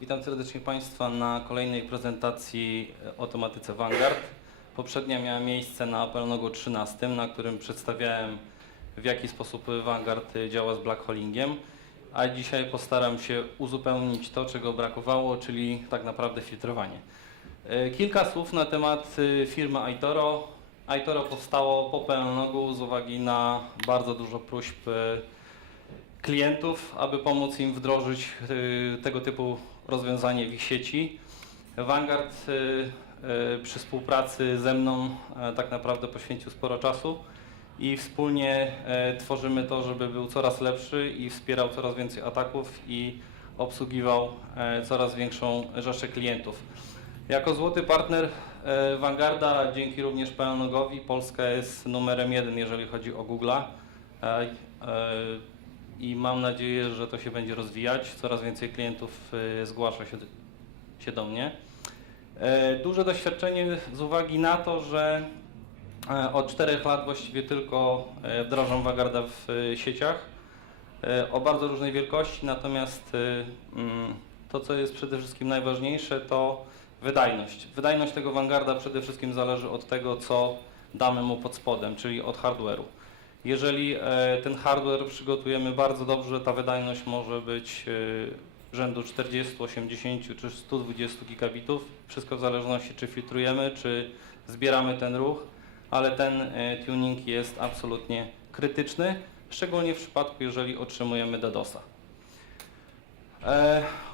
Witam serdecznie Państwa na kolejnej prezentacji o tematyce Vanguard. Poprzednia miała miejsce na Apelnogu 13, na którym przedstawiałem, w jaki sposób Vanguard działa z blackholingiem, a dzisiaj postaram się uzupełnić to, czego brakowało, czyli tak naprawdę filtrowanie. Kilka słów na temat firmy iToro. iToro powstało po Apelnogu z uwagi na bardzo dużo próśb klientów, aby pomóc im wdrożyć tego typu rozwiązanie w ich sieci. Vanguard przy współpracy ze mną tak naprawdę poświęcił sporo czasu i wspólnie tworzymy to, żeby był coraz lepszy i wspierał coraz więcej ataków i obsługiwał coraz większą rzeszę klientów. Jako złoty partner Vanguarda, dzięki również Apelnogowi, Polska jest numerem 1, jeżeli chodzi o Google'a. I mam nadzieję, że to się będzie rozwijać. Coraz więcej klientów zgłasza się do mnie. Duże doświadczenie z uwagi na to, że od 4 lat właściwie tylko wdrażam Vanguarda w sieciach o bardzo różnej wielkości, natomiast to, co jest przede wszystkim najważniejsze, to wydajność. Wydajność tego Vanguarda przede wszystkim zależy od tego, co damy mu pod spodem, czyli od hardware'u. Jeżeli ten hardware przygotujemy bardzo dobrze, ta wydajność może być rzędu 40, 80 czy 120 gigabitów. Wszystko w zależności, czy filtrujemy, czy zbieramy ten ruch, ale ten tuning jest absolutnie krytyczny, szczególnie w przypadku, jeżeli otrzymujemy DDoS-a.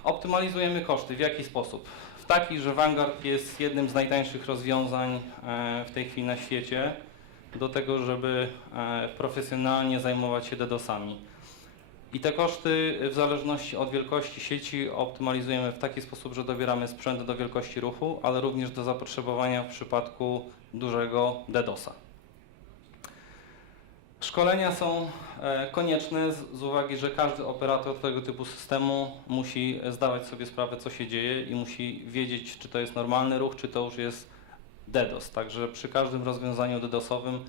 Optymalizujemy koszty. W jaki sposób? W taki, że Vanguard jest jednym z najtańszych rozwiązań w tej chwili na świecie do tego, żeby profesjonalnie zajmować się DDoS-ami. I te koszty w zależności od wielkości sieci optymalizujemy w taki sposób, że dobieramy sprzęt do wielkości ruchu, ale również do zapotrzebowania w przypadku dużego DDoS-a. Szkolenia są konieczne z uwagi, że każdy operator tego typu systemu musi zdawać sobie sprawę, co się dzieje i musi wiedzieć, czy to jest normalny ruch, czy to już jest DDoS. Także przy każdym rozwiązaniu DDoS-owym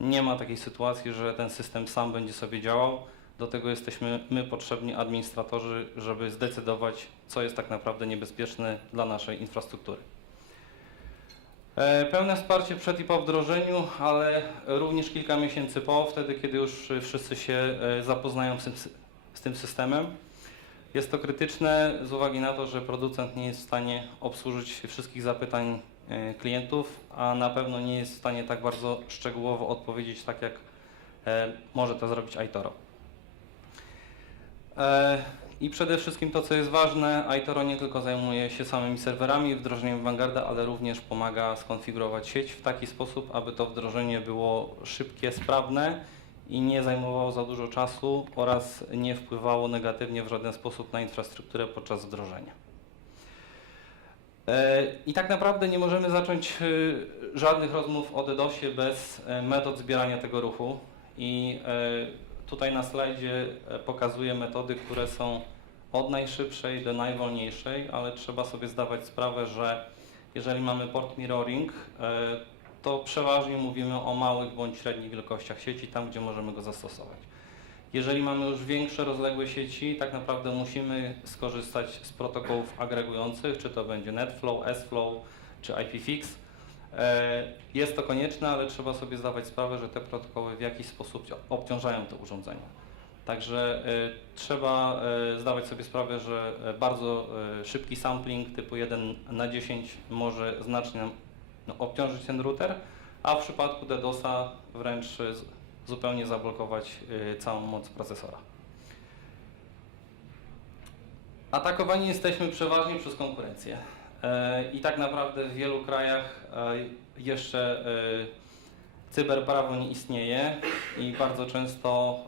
nie ma takiej sytuacji, że ten system sam będzie sobie działał. Do tego jesteśmy my potrzebni, administratorzy, żeby zdecydować, co jest tak naprawdę niebezpieczne dla naszej infrastruktury. Pełne wsparcie przed i po wdrożeniu, ale również kilka miesięcy po, wtedy kiedy już wszyscy się zapoznają z tym systemem. Jest to krytyczne z uwagi na to, że producent nie jest w stanie obsłużyć wszystkich zapytań klientów, a na pewno nie jest w stanie tak bardzo szczegółowo odpowiedzieć, tak jak może to zrobić iToro. I przede wszystkim to, co jest ważne, iToro nie tylko zajmuje się samymi serwerami, wdrożeniem Vanguarda, ale również pomaga skonfigurować sieć w taki sposób, aby to wdrożenie było szybkie, sprawne i nie zajmowało za dużo czasu oraz nie wpływało negatywnie w żaden sposób na infrastrukturę podczas wdrożenia. I tak naprawdę nie możemy zacząć żadnych rozmów o DDoS-ie bez metod zbierania tego ruchu. I tutaj na slajdzie pokazuję metody, które są od najszybszej do najwolniejszej, ale trzeba sobie zdawać sprawę, że jeżeli mamy port mirroring, to przeważnie mówimy o małych bądź średnich wielkościach sieci, tam gdzie możemy go zastosować. Jeżeli mamy już większe, rozległe sieci, tak naprawdę musimy skorzystać z protokołów agregujących, czy to będzie NetFlow, SFlow, czy IPFix. Jest to konieczne, ale trzeba sobie zdawać sprawę, że te protokoły w jakiś sposób obciążają te urządzenia. Także trzeba zdawać sobie sprawę, że bardzo szybki sampling typu 1/10 może znacznie obciążyć ten router, a w przypadku DDoS-a wręcz zupełnie zablokować całą moc procesora. Atakowani jesteśmy przeważnie przez konkurencję. I tak naprawdę w wielu krajach jeszcze cyberprawo nie istnieje i bardzo często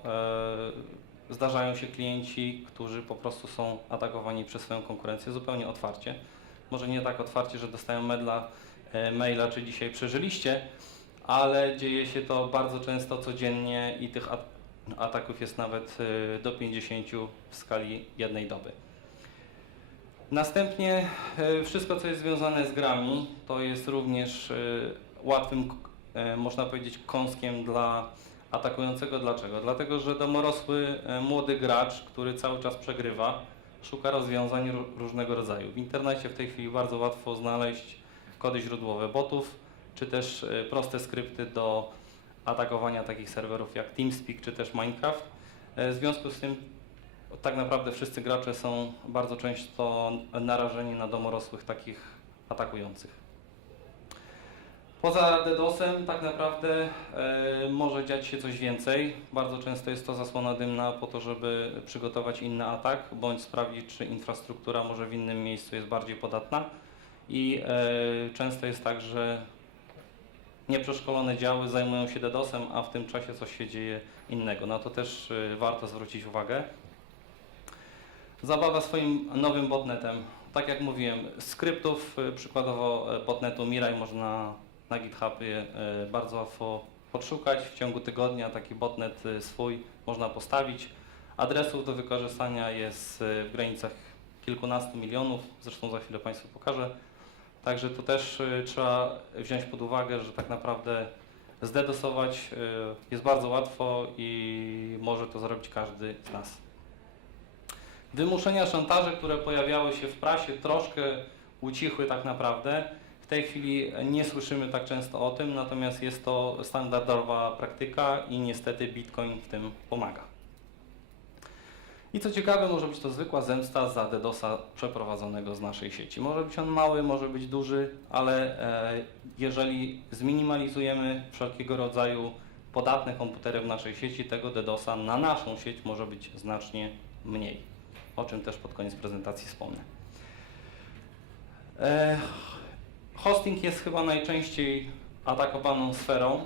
zdarzają się klienci, którzy po prostu są atakowani przez swoją konkurencję zupełnie otwarcie. Może nie tak otwarcie, że dostają maila, czy dzisiaj przeżyliście, ale dzieje się to bardzo często codziennie i tych ataków jest nawet do 50 w skali jednej doby. Następnie wszystko, co jest związane z grami, to jest również łatwym, można powiedzieć, kąskiem dla atakującego. Dlaczego? Dlatego, że domorosły młody gracz, który cały czas przegrywa, szuka rozwiązań różnego rodzaju. W internecie w tej chwili bardzo łatwo znaleźć kody źródłowe botów, czy też proste skrypty do atakowania takich serwerów jak TeamSpeak czy też Minecraft. W związku z tym tak naprawdę wszyscy gracze są bardzo często narażeni na domorosłych takich atakujących. Poza DDoS-em tak naprawdę może dziać się coś więcej. Bardzo często jest to zasłona dymna po to, żeby przygotować inny atak, bądź sprawdzić, czy infrastruktura może w innym miejscu jest bardziej podatna. I często jest tak, że nieprzeszkolone działy zajmują się DDoS-em, a w tym czasie coś się dzieje innego. Na to też warto zwrócić uwagę. Zabawa swoim nowym botnetem. Tak jak mówiłem, skryptów, przykładowo botnetu Mirai można na GitHubie bardzo łatwo podszukać. W ciągu tygodnia taki botnet swój można postawić. Adresów do wykorzystania jest w granicach kilkunastu milionów, zresztą za chwilę Państwu pokażę. Także tu też trzeba wziąć pod uwagę, że tak naprawdę zdedosować jest bardzo łatwo i może to zrobić każdy z nas. Wymuszenia, szantaże, które pojawiały się w prasie, troszkę ucichły tak naprawdę. W tej chwili nie słyszymy tak często o tym, natomiast jest to standardowa praktyka i niestety Bitcoin w tym pomaga. I co ciekawe, może być to zwykła zemsta za DDoS-a przeprowadzonego z naszej sieci. Może być on mały, może być duży, ale jeżeli zminimalizujemy wszelkiego rodzaju podatne komputery w naszej sieci, tego DDoS-a na naszą sieć może być znacznie mniej, o czym też pod koniec prezentacji wspomnę. Hosting jest chyba najczęściej atakowaną sferą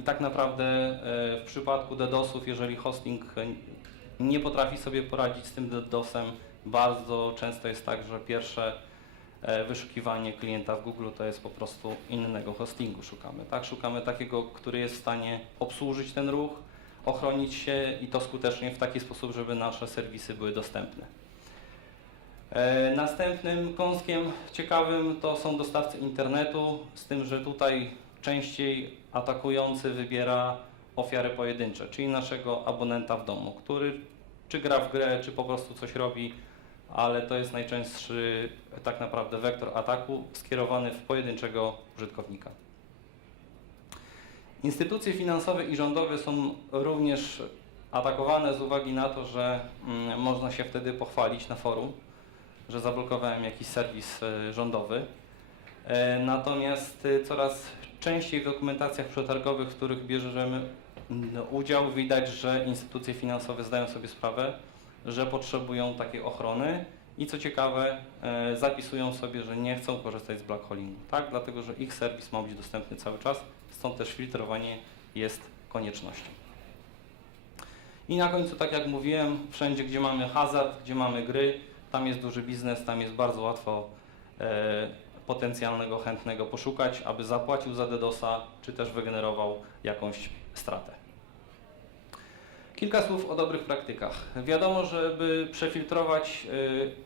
i tak naprawdę w przypadku DDoS-ów, jeżeli hosting nie potrafi sobie poradzić z tym DDoS-em, bardzo często jest tak, że pierwsze wyszukiwanie klienta w Google to jest po prostu innego hostingu szukamy. Tak? Szukamy takiego, który jest w stanie obsłużyć ten ruch, ochronić się i to skutecznie w taki sposób, żeby nasze serwisy były dostępne. Następnym kąskiem ciekawym to są dostawcy internetu, z tym, że tutaj częściej atakujący wybiera ofiary pojedyncze, czyli naszego abonenta w domu, który czy gra w grę, czy po prostu coś robi, ale to jest najczęstszy tak naprawdę wektor ataku skierowany w pojedynczego użytkownika. Instytucje finansowe i rządowe są również atakowane z uwagi na to, że można się wtedy pochwalić na forum, że zablokowałem jakiś serwis rządowy. Natomiast coraz częściej w dokumentacjach przetargowych, w których bierzemy udział, widać, że instytucje finansowe zdają sobie sprawę, że potrzebują takiej ochrony i co ciekawe, zapisują sobie, że nie chcą korzystać z blackholingu, tak? Dlatego, że ich serwis ma być dostępny cały czas, stąd też filtrowanie jest koniecznością. I na końcu, tak jak mówiłem, wszędzie, gdzie mamy hazard, gdzie mamy gry, tam jest duży biznes, tam jest bardzo łatwo potencjalnego chętnego poszukać, aby zapłacił za DDoS-a, czy też wygenerował jakąś stratę. Kilka słów o dobrych praktykach. Wiadomo, żeby przefiltrować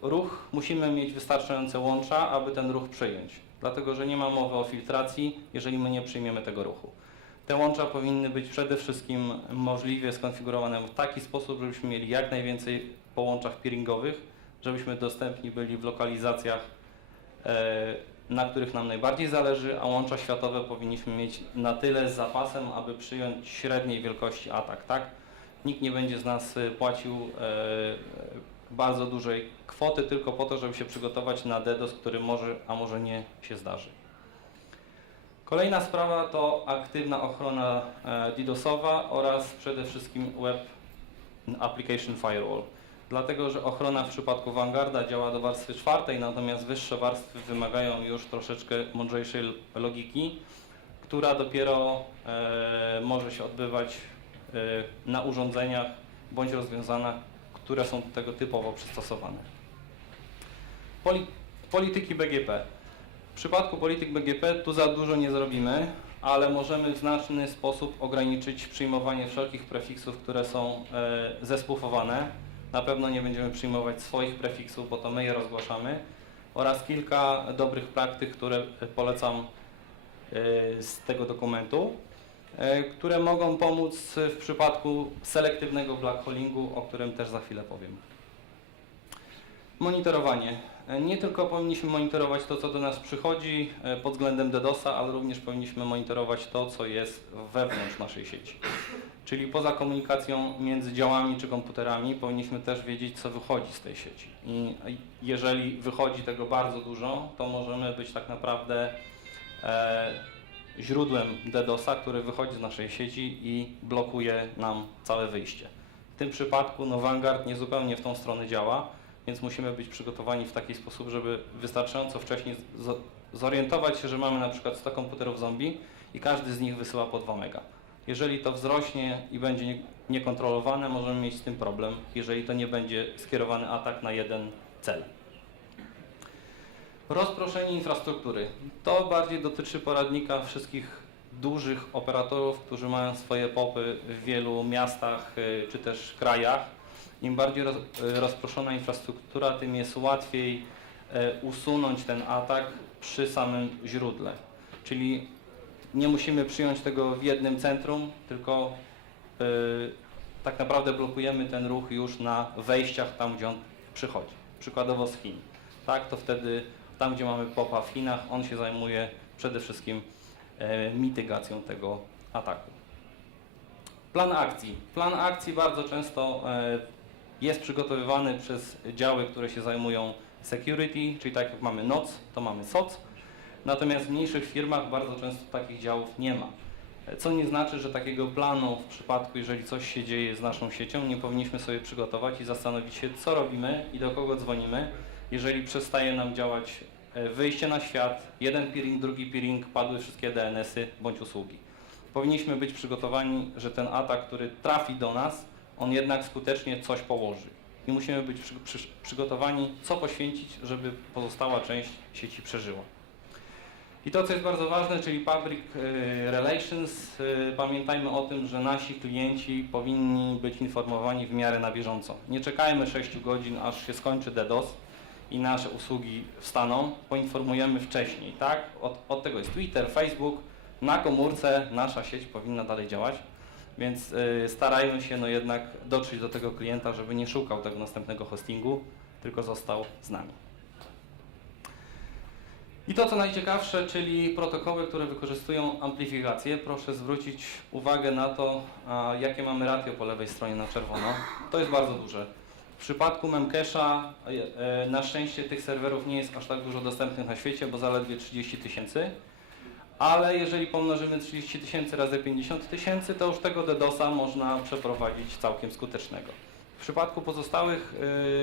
ruch, musimy mieć wystarczające łącza, aby ten ruch przyjąć. Dlatego, że nie ma mowy o filtracji, jeżeli my nie przyjmiemy tego ruchu. Te łącza powinny być przede wszystkim możliwie skonfigurowane w taki sposób, żebyśmy mieli jak najwięcej po łączach peeringowych, żebyśmy dostępni byli w lokalizacjach, na których nam najbardziej zależy, a łącza światowe powinniśmy mieć na tyle z zapasem, aby przyjąć średniej wielkości atak, tak? Nikt nie będzie z nas płacił bardzo dużej kwoty tylko po to, żeby się przygotować na DDoS, który może, a może nie się zdarzy. Kolejna sprawa to aktywna ochrona DDoS-owa oraz przede wszystkim Web Application Firewall. Dlatego, że ochrona w przypadku Vanguarda działa do warstwy 4, natomiast wyższe warstwy wymagają już troszeczkę mądrzejszej logiki, która dopiero może się odbywać na urządzeniach bądź rozwiązaniach, które są do tego typowo przystosowane. Polityki BGP. W przypadku polityk BGP tu za dużo nie zrobimy, ale możemy w znaczny sposób ograniczyć przyjmowanie wszelkich prefiksów, które są zespoofowane. Na pewno nie będziemy przyjmować swoich prefiksów, bo to my je rozgłaszamy, oraz kilka dobrych praktyk, które polecam z tego dokumentu, które mogą pomóc w przypadku selektywnego blackholingu, o którym też za chwilę powiem. Monitorowanie. Nie tylko powinniśmy monitorować to, co do nas przychodzi pod względem DDoS-a, ale również powinniśmy monitorować to, co jest wewnątrz naszej sieci. Czyli poza komunikacją między działami czy komputerami powinniśmy też wiedzieć, co wychodzi z tej sieci. I jeżeli wychodzi tego bardzo dużo, to możemy być tak naprawdę źródłem DDoS-a, który wychodzi z naszej sieci i blokuje nam całe wyjście. W tym przypadku Vanguard niezupełnie w tą stronę działa, więc musimy być przygotowani w taki sposób, żeby wystarczająco wcześnie zorientować się, że mamy na przykład 100 komputerów zombie i każdy z nich wysyła po 2 mega. Jeżeli to wzrośnie i będzie niekontrolowane, możemy mieć z tym problem, jeżeli to nie będzie skierowany atak na jeden cel. Rozproszenie infrastruktury. To bardziej dotyczy poradnika wszystkich dużych operatorów, którzy mają swoje POP-y w wielu miastach czy też krajach. Im bardziej rozproszona infrastruktura, tym jest łatwiej usunąć ten atak przy samym źródle. Czyli nie musimy przyjąć tego w jednym centrum, tylko tak naprawdę blokujemy ten ruch już na wejściach tam, gdzie on przychodzi. Przykładowo z Chin. Tak, to wtedy tam, gdzie mamy POP-a w Chinach, on się zajmuje przede wszystkim mitygacją tego ataku. Plan akcji. Plan akcji bardzo często jest przygotowywany przez działy, które się zajmują security, czyli tak jak mamy NOC, to mamy SOC. Natomiast w mniejszych firmach bardzo często takich działów nie ma. Co nie znaczy, że takiego planu w przypadku, jeżeli coś się dzieje z naszą siecią, nie powinniśmy sobie przygotować i zastanowić się, co robimy i do kogo dzwonimy, jeżeli przestaje nam działać wyjście na świat, jeden peering, drugi peering, padły wszystkie DNS-y bądź usługi. Powinniśmy być przygotowani, że ten atak, który trafi do nas, on jednak skutecznie coś położy. I musimy być przygotowani, co poświęcić, żeby pozostała część sieci przeżyła. I to, co jest bardzo ważne, czyli Public Relations, pamiętajmy o tym, że nasi klienci powinni być informowani w miarę na bieżąco. Nie czekajmy 6 godzin, aż się skończy DDoS i nasze usługi wstaną. Poinformujemy wcześniej, tak? Od tego jest Twitter, Facebook. Na komórce nasza sieć powinna dalej działać, więc starajmy się jednak dotrzeć do tego klienta, żeby nie szukał tego następnego hostingu, tylko został z nami. I to, co najciekawsze, czyli protokoły, które wykorzystują amplifikację. Proszę zwrócić uwagę na to, jakie mamy ratio po lewej stronie na czerwono. To jest bardzo duże. W przypadku Memcache'a na szczęście tych serwerów nie jest aż tak dużo dostępnych na świecie, bo zaledwie 30 000. Ale jeżeli pomnożymy 30 000 razy 50 000, to już tego DDoS-a można przeprowadzić całkiem skutecznego. W przypadku pozostałych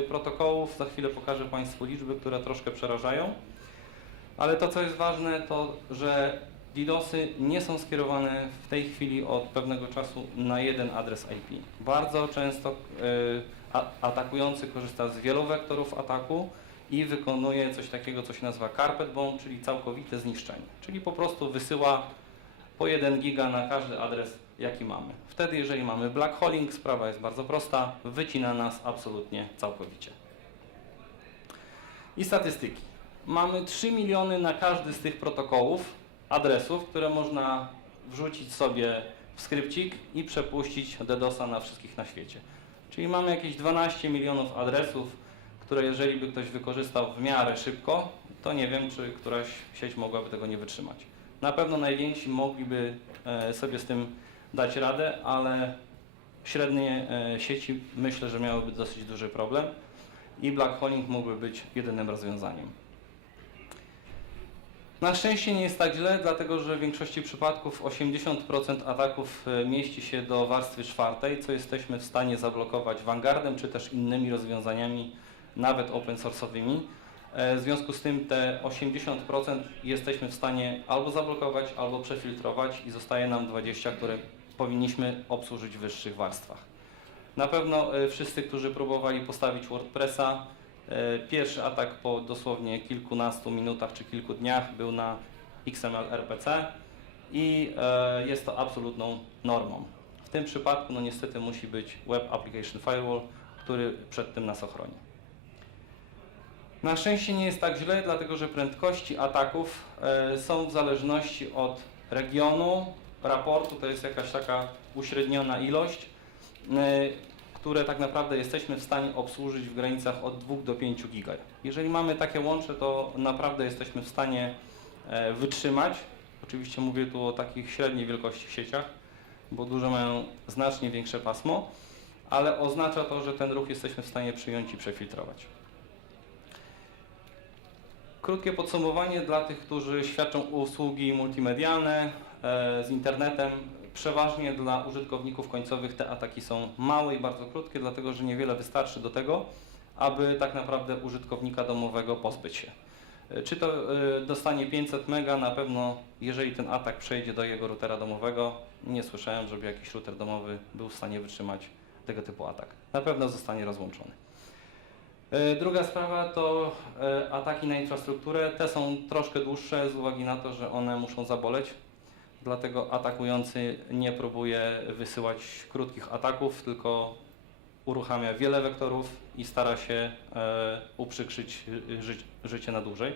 protokołów, za chwilę pokażę Państwu liczby, które troszkę przerażają. Ale to, co jest ważne, to że DDoS-y nie są skierowane w tej chwili od pewnego czasu na jeden adres IP. Bardzo często atakujący korzysta z wielu wektorów ataku i wykonuje coś takiego, co się nazywa carpet bomb, czyli całkowite zniszczenie. Czyli po prostu wysyła po 1 giga na każdy adres, jaki mamy. Wtedy, jeżeli mamy blackholing, sprawa jest bardzo prosta, wycina nas absolutnie całkowicie. I statystyki. Mamy 3 miliony na każdy z tych protokołów adresów, które można wrzucić sobie w skrypcik i przepuścić DDoS-a na wszystkich na świecie. Czyli mamy jakieś 12 milionów adresów, które jeżeli by ktoś wykorzystał w miarę szybko, to nie wiem, czy któraś sieć mogłaby tego nie wytrzymać. Na pewno najwięksi mogliby sobie z tym dać radę, ale średnie sieci myślę, że miałyby dosyć duży problem i blackholing mógłby być jedynym rozwiązaniem. Na szczęście nie jest tak źle, dlatego że w większości przypadków 80% ataków mieści się do warstwy 4, co jesteśmy w stanie zablokować Vanguardem czy też innymi rozwiązaniami, nawet open source'owymi. W związku z tym te 80% jesteśmy w stanie albo zablokować, albo przefiltrować i zostaje nam 20%, które powinniśmy obsłużyć w wyższych warstwach. Na pewno wszyscy, którzy próbowali postawić WordPressa, pierwszy atak po dosłownie kilkunastu minutach czy kilku dniach był na XML RPC i jest to absolutną normą. W tym przypadku niestety musi być Web Application Firewall, który przed tym nas ochroni. Na szczęście nie jest tak źle, dlatego że prędkości ataków są w zależności od regionu, raportu, to jest jakaś taka uśredniona ilość, które tak naprawdę jesteśmy w stanie obsłużyć w granicach od 2 do 5 giga. Jeżeli mamy takie łącze, to naprawdę jesteśmy w stanie wytrzymać. Oczywiście mówię tu o takich średniej wielkości sieciach, bo duże mają znacznie większe pasmo, ale oznacza to, że ten ruch jesteśmy w stanie przyjąć i przefiltrować. Krótkie podsumowanie dla tych, którzy świadczą usługi multimedialne z internetem. Przeważnie dla użytkowników końcowych te ataki są małe i bardzo krótkie, dlatego że niewiele wystarczy do tego, aby tak naprawdę użytkownika domowego pozbyć się. Czy to dostanie 500 mega, na pewno jeżeli ten atak przejdzie do jego routera domowego, nie słyszałem, żeby jakiś router domowy był w stanie wytrzymać tego typu atak. Na pewno zostanie rozłączony. Druga sprawa to ataki na infrastrukturę. Te są troszkę dłuższe z uwagi na to, że one muszą zaboleć. Dlatego atakujący nie próbuje wysyłać krótkich ataków, tylko uruchamia wiele wektorów i stara się uprzykrzyć życie na dłużej.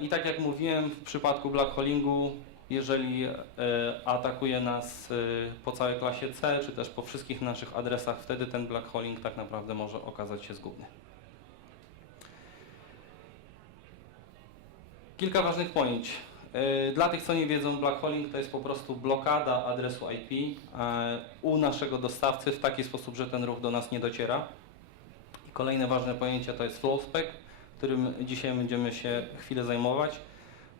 I tak jak mówiłem, w przypadku blackholingu, jeżeli atakuje nas po całej klasie C, czy też po wszystkich naszych adresach, wtedy ten blackholing tak naprawdę może okazać się zgubny. Kilka ważnych pojęć. Dla tych, co nie wiedzą, blackholing to jest po prostu blokada adresu IP u naszego dostawcy w taki sposób, że ten ruch do nas nie dociera. I kolejne ważne pojęcie to jest flowspec, którym dzisiaj będziemy się chwilę zajmować.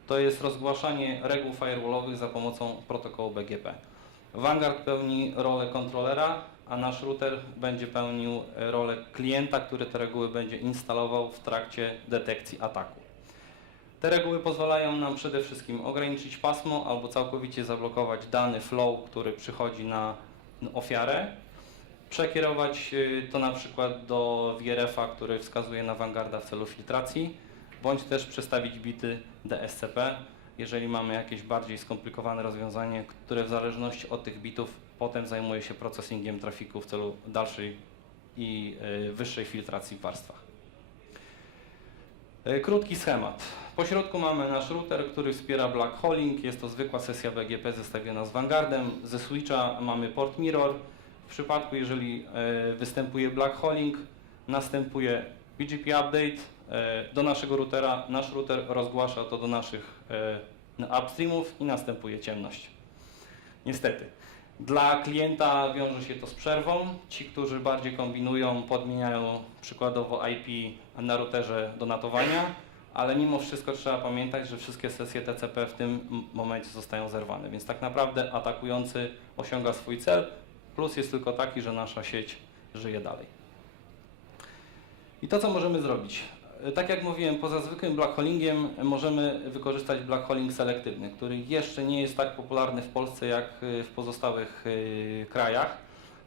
To jest rozgłaszanie reguł firewallowych za pomocą protokołu BGP. Vanguard pełni rolę kontrolera, a nasz router będzie pełnił rolę klienta, który te reguły będzie instalował w trakcie detekcji ataku. Te reguły pozwalają nam przede wszystkim ograniczyć pasmo albo całkowicie zablokować dany flow, który przychodzi na ofiarę, przekierować to na przykład do VRF-a, który wskazuje na Vanguarda w celu filtracji, bądź też przestawić bity DSCP, jeżeli mamy jakieś bardziej skomplikowane rozwiązanie, które w zależności od tych bitów potem zajmuje się processingiem trafiku w celu dalszej i wyższej filtracji w warstwach. Krótki schemat. Po środku mamy nasz router, który wspiera blackholing. Jest to zwykła sesja BGP zestawiona z Vanguardem. Ze switcha mamy port mirror. W przypadku, jeżeli występuje blackholing, następuje BGP update do naszego routera. Nasz router rozgłasza to do naszych upstreamów i następuje ciemność. Niestety. Dla klienta wiąże się to z przerwą. Ci, którzy bardziej kombinują, podmieniają przykładowo IP na routerze do natowania, ale mimo wszystko trzeba pamiętać, że wszystkie sesje TCP w tym momencie zostają zerwane, więc tak naprawdę atakujący osiąga swój cel, plus jest tylko taki, że nasza sieć żyje dalej. I to, co możemy zrobić? Tak jak mówiłem, poza zwykłym blackholingiem możemy wykorzystać blackholing selektywny, który jeszcze nie jest tak popularny w Polsce jak w pozostałych krajach.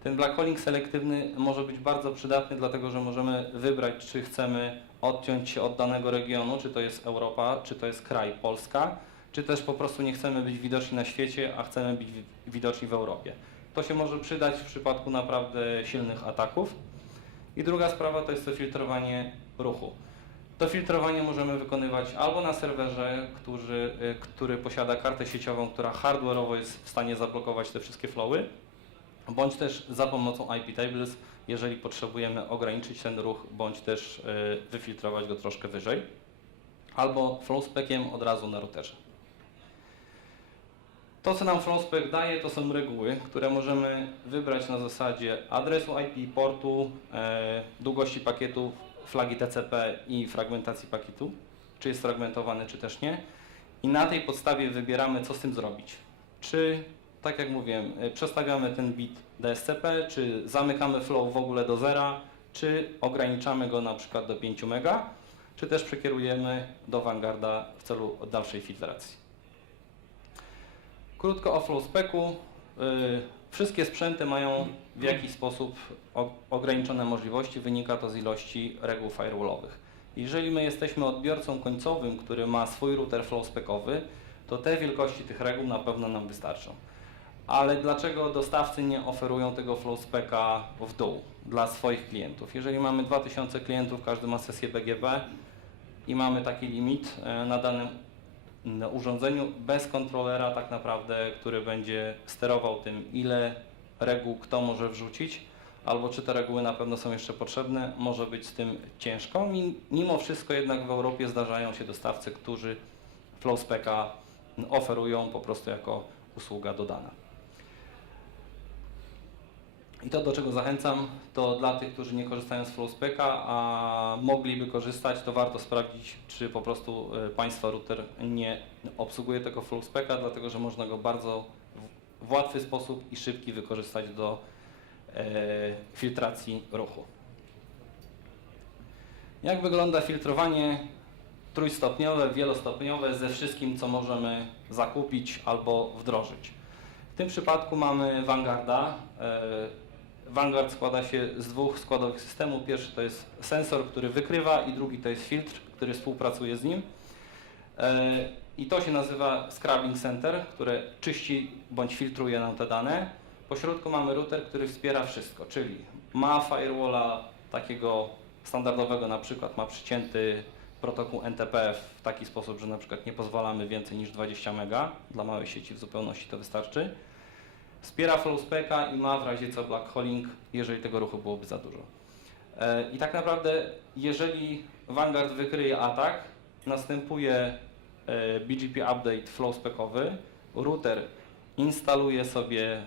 Ten blackholing selektywny może być bardzo przydatny, dlatego że możemy wybrać, czy chcemy odciąć się od danego regionu, czy to jest Europa, czy to jest kraj Polska, czy też po prostu nie chcemy być widoczni na świecie, a chcemy być widoczni w Europie. To się może przydać w przypadku naprawdę silnych ataków. I druga sprawa to jest to filtrowanie ruchu. To filtrowanie możemy wykonywać albo na serwerze, który posiada kartę sieciową, która hardware'owo jest w stanie zablokować te wszystkie flowy, bądź też za pomocą IP tables, jeżeli potrzebujemy ograniczyć ten ruch, bądź też wyfiltrować go troszkę wyżej, albo flowspeciem od razu na routerze. To, co nam flowspec daje, to są reguły, które możemy wybrać na zasadzie adresu IP, portu, długości pakietu, flagi TCP i fragmentacji pakietu, czy jest fragmentowany, czy też nie. I na tej podstawie wybieramy, co z tym zrobić. Czy, tak jak mówiłem, przestawiamy ten bit DSCP, czy zamykamy flow w ogóle do zera, czy ograniczamy go na przykład do 5 mega, czy też przekierujemy do Vanguarda w celu dalszej filtracji. Krótko o flowspecu. Wszystkie sprzęty mają w jakiś sposób ograniczone możliwości, wynika to z ilości reguł firewallowych. Jeżeli my jesteśmy odbiorcą końcowym, który ma swój router flowspecowy, to te wielkości tych reguł na pewno nam wystarczą. Ale dlaczego dostawcy nie oferują tego flowspeca w dół dla swoich klientów? Jeżeli mamy 2000 klientów, każdy ma sesję BGP i mamy taki limit na danym urządzeniu bez kontrolera tak naprawdę, który będzie sterował tym, ile reguł, kto może wrzucić, albo czy te reguły na pewno są jeszcze potrzebne, może być z tym ciężko. Mimo wszystko jednak w Europie zdarzają się dostawcy, którzy FlowSpec'a oferują po prostu jako usługa dodana. I to, do czego zachęcam, to dla tych, którzy nie korzystają z FlowSpec'a, a mogliby korzystać, to warto sprawdzić, czy po prostu Państwa router nie obsługuje tego FlowSpec'a, dlatego że można go bardzo w łatwy sposób i szybki wykorzystać do filtracji ruchu. Jak wygląda filtrowanie trójstopniowe, wielostopniowe ze wszystkim, co możemy zakupić albo wdrożyć? W tym przypadku mamy Vanguarda. Vanguard składa się z dwóch składowych systemów. Pierwszy to jest sensor, który wykrywa, i drugi to jest filtr, który współpracuje z nim. I to się nazywa Scrubbing Center, które czyści bądź filtruje nam te dane. Po środku mamy router, który wspiera wszystko, czyli ma firewalla takiego standardowego, na przykład ma przycięty protokół NTP w taki sposób, że na przykład nie pozwalamy więcej niż 20 mega, dla małej sieci w zupełności to wystarczy. Wspiera FlowSpec'a i ma w razie co blackholing, jeżeli tego ruchu byłoby za dużo. I tak naprawdę, jeżeli Vanguard wykryje atak, następuje BGP update FlowSpec'owy, router instaluje sobie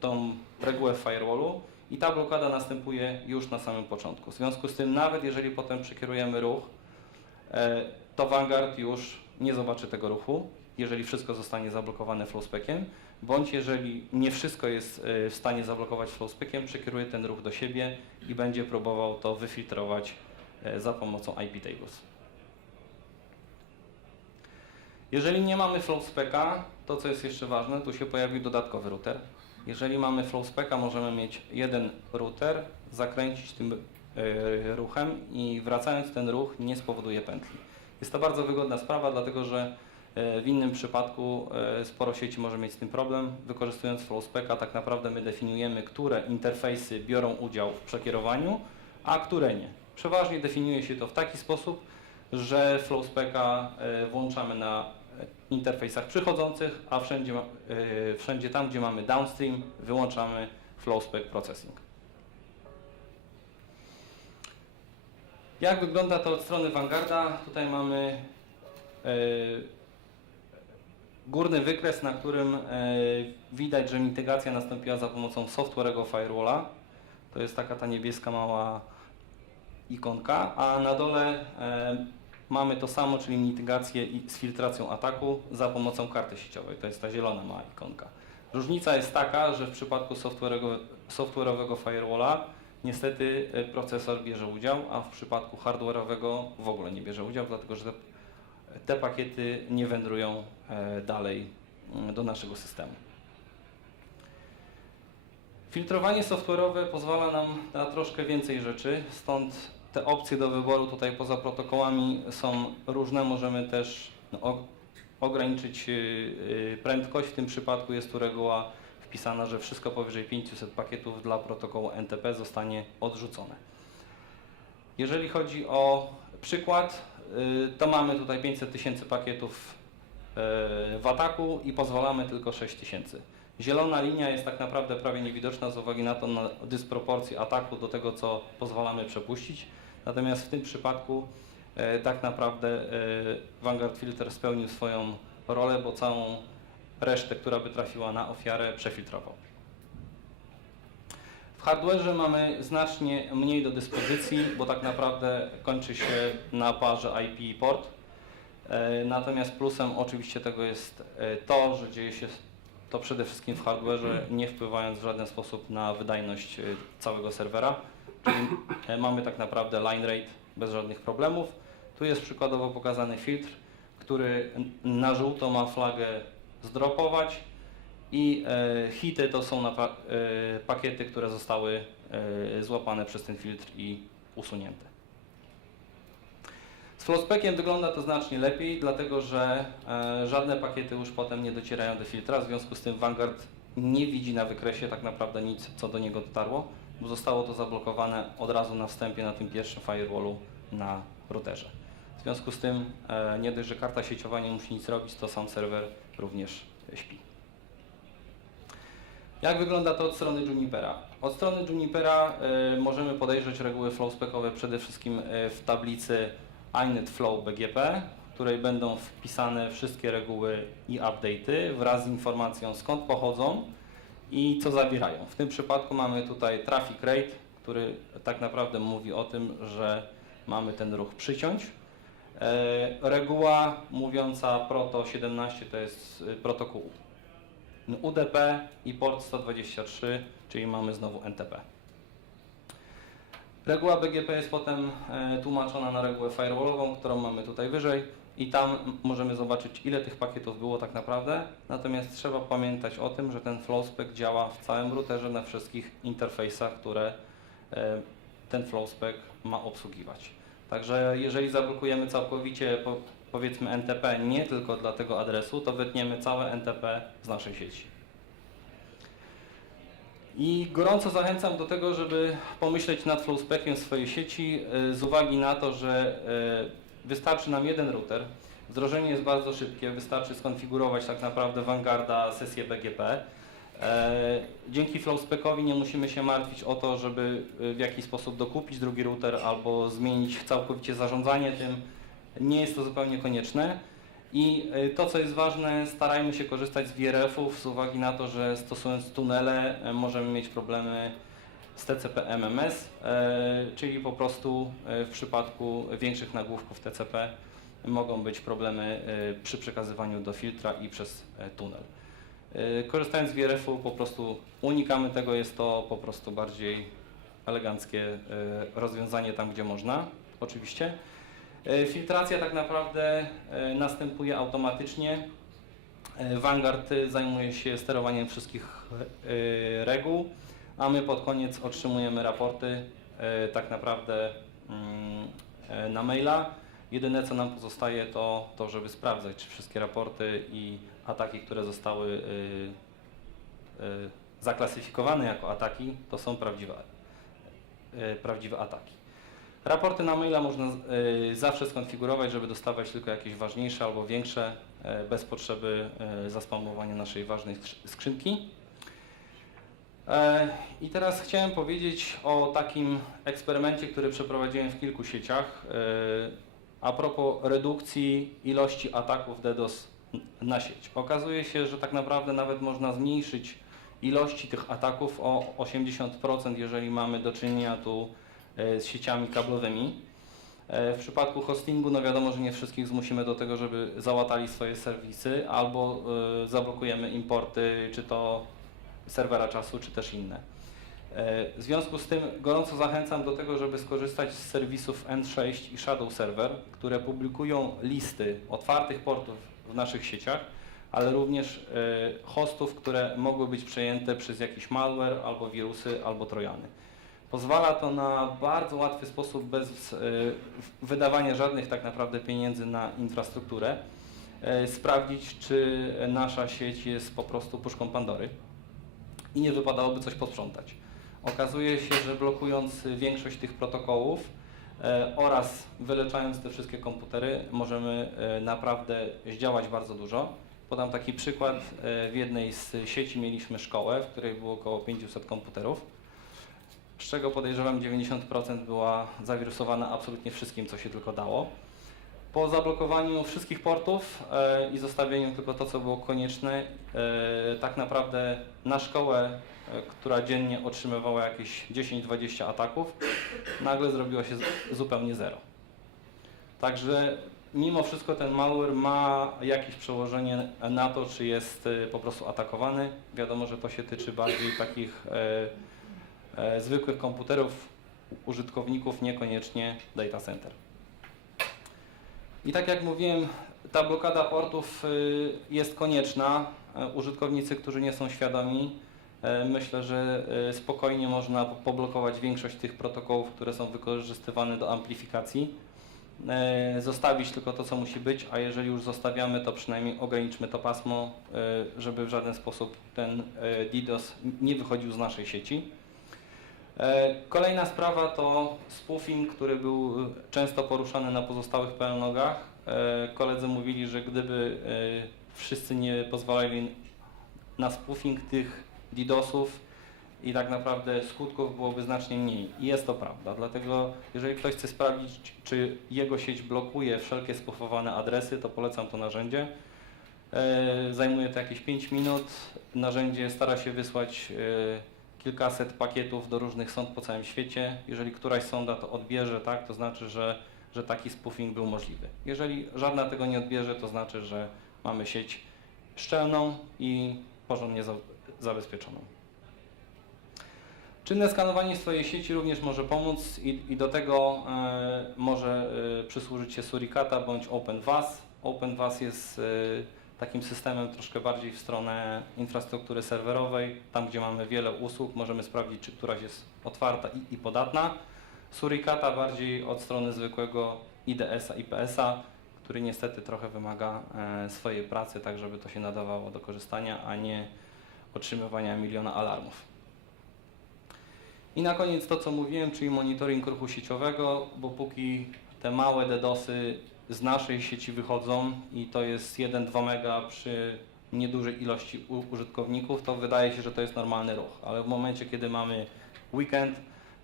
tą regułę w firewallu i ta blokada następuje już na samym początku. W związku z tym, nawet jeżeli potem przekierujemy ruch, to Vanguard już nie zobaczy tego ruchu, jeżeli wszystko zostanie zablokowane FlowSpec'iem, bądź jeżeli nie wszystko jest w stanie zablokować FlowSpec'iem, przekieruje ten ruch do siebie i będzie próbował to wyfiltrować za pomocą IP tables. Jeżeli nie mamy FlowSpec'a, to co jest jeszcze ważne, tu się pojawił dodatkowy router. Jeżeli mamy FlowSpec'a, możemy mieć jeden router, zakręcić tym ruchem i wracając ten ruch nie spowoduje pętli. Jest to bardzo wygodna sprawa, dlatego że w innym przypadku sporo sieci może mieć z tym problem. Wykorzystując FlowSpec'a tak naprawdę my definiujemy, które interfejsy biorą udział w przekierowaniu, a które nie. Przeważnie definiuje się to w taki sposób, że FlowSpec'a włączamy na interfejsach przychodzących, a wszędzie tam, gdzie mamy downstream, wyłączamy FlowSpec Processing. Jak wygląda to od strony Vanguarda? Tutaj mamy górny wykres, na którym widać, że mitygacja nastąpiła za pomocą software'owego firewalla. To jest taka ta niebieska mała ikonka, a na dole mamy to samo, czyli mitygację z filtracją ataku za pomocą karty sieciowej. To jest ta zielona mała ikonka. Różnica jest taka, że w przypadku software'owego firewalla niestety procesor bierze udział, a w przypadku hardware'owego w ogóle nie bierze udział, dlatego że te pakiety nie wędrują dalej do naszego systemu. Filtrowanie software'owe pozwala nam na troszkę więcej rzeczy, stąd te opcje do wyboru tutaj poza protokołami są różne. Możemy też ograniczyć prędkość. W tym przypadku jest tu reguła wpisana, że wszystko powyżej 500 pakietów dla protokołu NTP zostanie odrzucone. Jeżeli chodzi o przykład, to mamy tutaj 500 tysięcy pakietów w ataku i pozwalamy tylko 6 tysięcy. Zielona linia jest tak naprawdę prawie niewidoczna z uwagi na to, na dysproporcję ataku do tego, co pozwalamy przepuścić. Natomiast w tym przypadku tak naprawdę Vanguard Filter spełnił swoją rolę, bo całą resztę, która by trafiła na ofiarę, przefiltrował. W hardware'ze mamy znacznie mniej do dyspozycji, bo tak naprawdę kończy się na parze IP i port. Natomiast plusem oczywiście tego jest to, że dzieje się to przede wszystkim w hardware'ze, nie wpływając w żaden sposób na wydajność całego serwera. Czyli mamy tak naprawdę line rate bez żadnych problemów. Tu jest przykładowo pokazany filtr, który na żółto ma flagę zdropować i hity to są pakiety, które zostały złapane przez ten filtr i usunięte. Z FlowSpec'iem wygląda to znacznie lepiej, dlatego że żadne pakiety już potem nie docierają do filtra, w związku z tym Vanguard nie widzi na wykresie tak naprawdę nic, co do niego dotarło, bo zostało to zablokowane od razu na wstępie na tym pierwszym firewallu na routerze. W związku z tym nie dość, że karta sieciowa nie musi nic robić, to sam serwer również śpi. Jak wygląda to od strony Junipera? Od strony Junipera możemy podejrzeć reguły flow-specowe przede wszystkim w tablicy iNet Flow BGP, w której będą wpisane wszystkie reguły i update'y wraz z informacją, skąd pochodzą i co zawierają. W tym przypadku mamy tutaj traffic rate, który tak naprawdę mówi o tym, że mamy ten ruch przyciąć. Reguła mówiąca proto 17 to jest protokół UDP i port 123, czyli mamy znowu NTP. Reguła BGP jest potem tłumaczona na regułę firewallową, którą mamy tutaj wyżej i tam możemy zobaczyć, ile tych pakietów było tak naprawdę. Natomiast trzeba pamiętać o tym, że ten flowspec działa w całym routerze na wszystkich interfejsach, które ten flowspec ma obsługiwać. Także jeżeli zablokujemy całkowicie powiedzmy NTP nie tylko dla tego adresu, to wytniemy całe NTP z naszej sieci. I gorąco zachęcam do tego, żeby pomyśleć nad flowspeciem swojej sieci z uwagi na to, że wystarczy nam jeden router. Wdrożenie jest bardzo szybkie, wystarczy skonfigurować tak naprawdę Vanguarda sesję BGP. Dzięki flowspecowi nie musimy się martwić o to, żeby w jakiś sposób dokupić drugi router albo zmienić całkowicie zarządzanie tym. Nie jest to zupełnie konieczne. I to, co jest ważne, starajmy się korzystać z VRF-ów z uwagi na to, że stosując tunele możemy mieć problemy z TCP MMS, czyli po prostu w przypadku większych nagłówków TCP mogą być problemy przy przekazywaniu do filtra i przez tunel. Korzystając z VRF-u po prostu unikamy tego, jest to po prostu bardziej eleganckie rozwiązanie tam, gdzie można, oczywiście. Filtracja tak naprawdę następuje automatycznie. Vanguard zajmuje się sterowaniem wszystkich reguł, a my pod koniec otrzymujemy raporty tak naprawdę na maila. Jedyne co nam pozostaje to żeby sprawdzać, czy wszystkie raporty i ataki, które zostały zaklasyfikowane jako ataki, to są prawdziwe ataki. Raporty na maila można zawsze skonfigurować, żeby dostawać tylko jakieś ważniejsze albo większe, bez potrzeby zaspamowania naszej ważnej skrzynki. I teraz chciałem powiedzieć o takim eksperymencie, który przeprowadziłem w kilku sieciach a propos redukcji ilości ataków DDoS na sieć. Okazuje się, że tak naprawdę nawet można zmniejszyć ilości tych ataków o 80%, jeżeli mamy do czynienia tu z sieciami kablowymi. W przypadku hostingu, no wiadomo, że nie wszystkich zmusimy do tego, żeby załatali swoje serwisy, albo zablokujemy importy, czy to serwera czasu, czy też inne. W związku z tym gorąco zachęcam do tego, żeby skorzystać z serwisów N6 i Shadow Server, które publikują listy otwartych portów w naszych sieciach, ale również hostów, które mogły być przejęte przez jakiś malware, albo wirusy, albo trojany. Pozwala to na bardzo łatwy sposób, bez wydawania żadnych tak naprawdę pieniędzy na infrastrukturę, sprawdzić, czy nasza sieć jest po prostu puszką Pandory i nie wypadałoby coś posprzątać. Okazuje się, że blokując większość tych protokołów oraz wyleczając te wszystkie komputery, możemy naprawdę zdziałać bardzo dużo. Podam taki przykład. W jednej z sieci mieliśmy szkołę, w której było około 500 komputerów, z czego podejrzewam 90% była zawirusowana absolutnie wszystkim, co się tylko dało. Po zablokowaniu wszystkich portów i zostawieniu tylko to, co było konieczne, tak naprawdę na szkołę, która dziennie otrzymywała jakieś 10-20 ataków, nagle zrobiło się zupełnie zero. Także mimo wszystko ten malware ma jakieś przełożenie na to, czy jest po prostu atakowany. Wiadomo, że to się tyczy bardziej takich zwykłych komputerów, użytkowników, niekoniecznie data center. I tak jak mówiłem, ta blokada portów jest konieczna. Użytkownicy, którzy nie są świadomi, myślę, że spokojnie można poblokować większość tych protokołów, które są wykorzystywane do amplifikacji. Zostawić tylko to, co musi być, a jeżeli już zostawiamy, to przynajmniej ograniczmy to pasmo, żeby w żaden sposób ten DDoS nie wychodził z naszej sieci. Kolejna sprawa to spoofing, który był często poruszany na pozostałych PLNOG-ach. Koledzy mówili, że gdyby wszyscy nie pozwalali na spoofing, tych DDoSów i tak naprawdę skutków byłoby znacznie mniej. I jest to prawda, dlatego jeżeli ktoś chce sprawdzić, czy jego sieć blokuje wszelkie spufowane adresy, to polecam to narzędzie. Zajmuje to jakieś 5 minut. Narzędzie stara się wysłać kilkaset pakietów do różnych sąd po całym świecie. Jeżeli któraś sonda to odbierze, tak, to znaczy, że taki spoofing był możliwy. Jeżeli żadna tego nie odbierze, to znaczy, że mamy sieć szczelną i porządnie zabezpieczoną. Czynne skanowanie swojej sieci również może pomóc i do tego może przysłużyć się Suricata bądź OpenVAS. OpenVAS jest takim systemem troszkę bardziej w stronę infrastruktury serwerowej. Tam, gdzie mamy wiele usług, możemy sprawdzić, czy któraś jest otwarta i podatna. Suricata bardziej od strony zwykłego IDS-a, IPS-a, który niestety trochę wymaga swojej pracy, tak żeby to się nadawało do korzystania, a nie otrzymywania miliona alarmów. I na koniec to, co mówiłem, czyli monitoring ruchu sieciowego, bo póki te małe DDoSy z naszej sieci wychodzą i to jest 1-2 mega przy niedużej ilości użytkowników, to wydaje się, że to jest normalny ruch, ale w momencie, kiedy mamy weekend,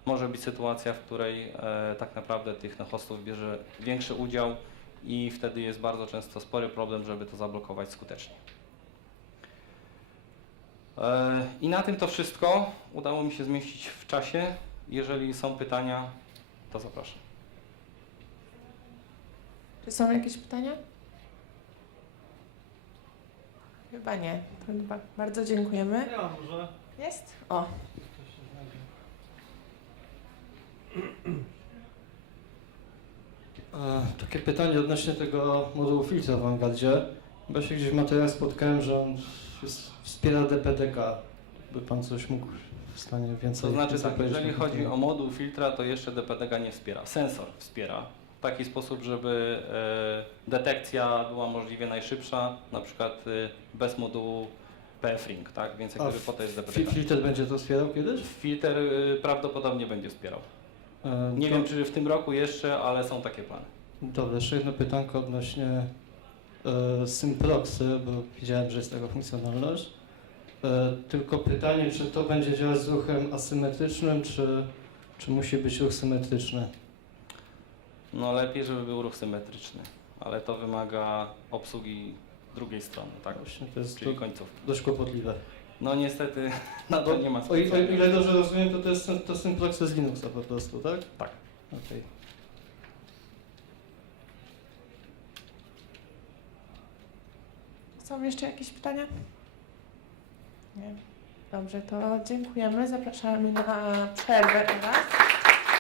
może być sytuacja, w której tak naprawdę tych hostów bierze większy udział i wtedy jest bardzo często spory problem, żeby to zablokować skutecznie. I na tym to wszystko. Udało mi się zmieścić w czasie. Jeżeli są pytania, to zapraszam. Czy są jakieś pytania? Chyba nie. To bardzo dziękujemy. Ja może Jest? O. coś się znajdzie. Takie pytanie odnośnie tego modułu filtra w Vanguardzie. Bo się gdzieś w materiałach spotkałem, że on wspiera DPDK. By Pan coś mógł w stanie więcej To znaczy tak, powiedzieć jeżeli na ten chodzi temat? o moduł filtra, to jeszcze DPDG nie wspiera. Sensor wspiera w taki sposób, żeby detekcja była możliwie najszybsza, na przykład bez modułu PF-Ring, tak? Więc jak gdyby po to jest DPDG. Filter będzie to wspierał kiedyś? Filter prawdopodobnie będzie wspierał. Nie To- wiem, czy w tym roku jeszcze, ale są takie plany. Dobra, jeszcze jedno pytanko odnośnie Symproxy, bo widziałem, że jest taka funkcjonalność. Tylko pytanie, czy to będzie działać z ruchem asymetrycznym, czy musi być ruch symetryczny? No lepiej, żeby był ruch symetryczny, ale to wymaga obsługi drugiej strony, tak? Właśnie to jest Czyli końcówki. dość kłopotliwe. No niestety na to nie ma O ile specjalnie. dobrze rozumiem, to jest to Symproxy z Linuxa po prostu, tak? Tak. Okej. Są jeszcze jakieś pytania? Nie. Dobrze, to dziękujemy. Zapraszamy na przerwę teraz.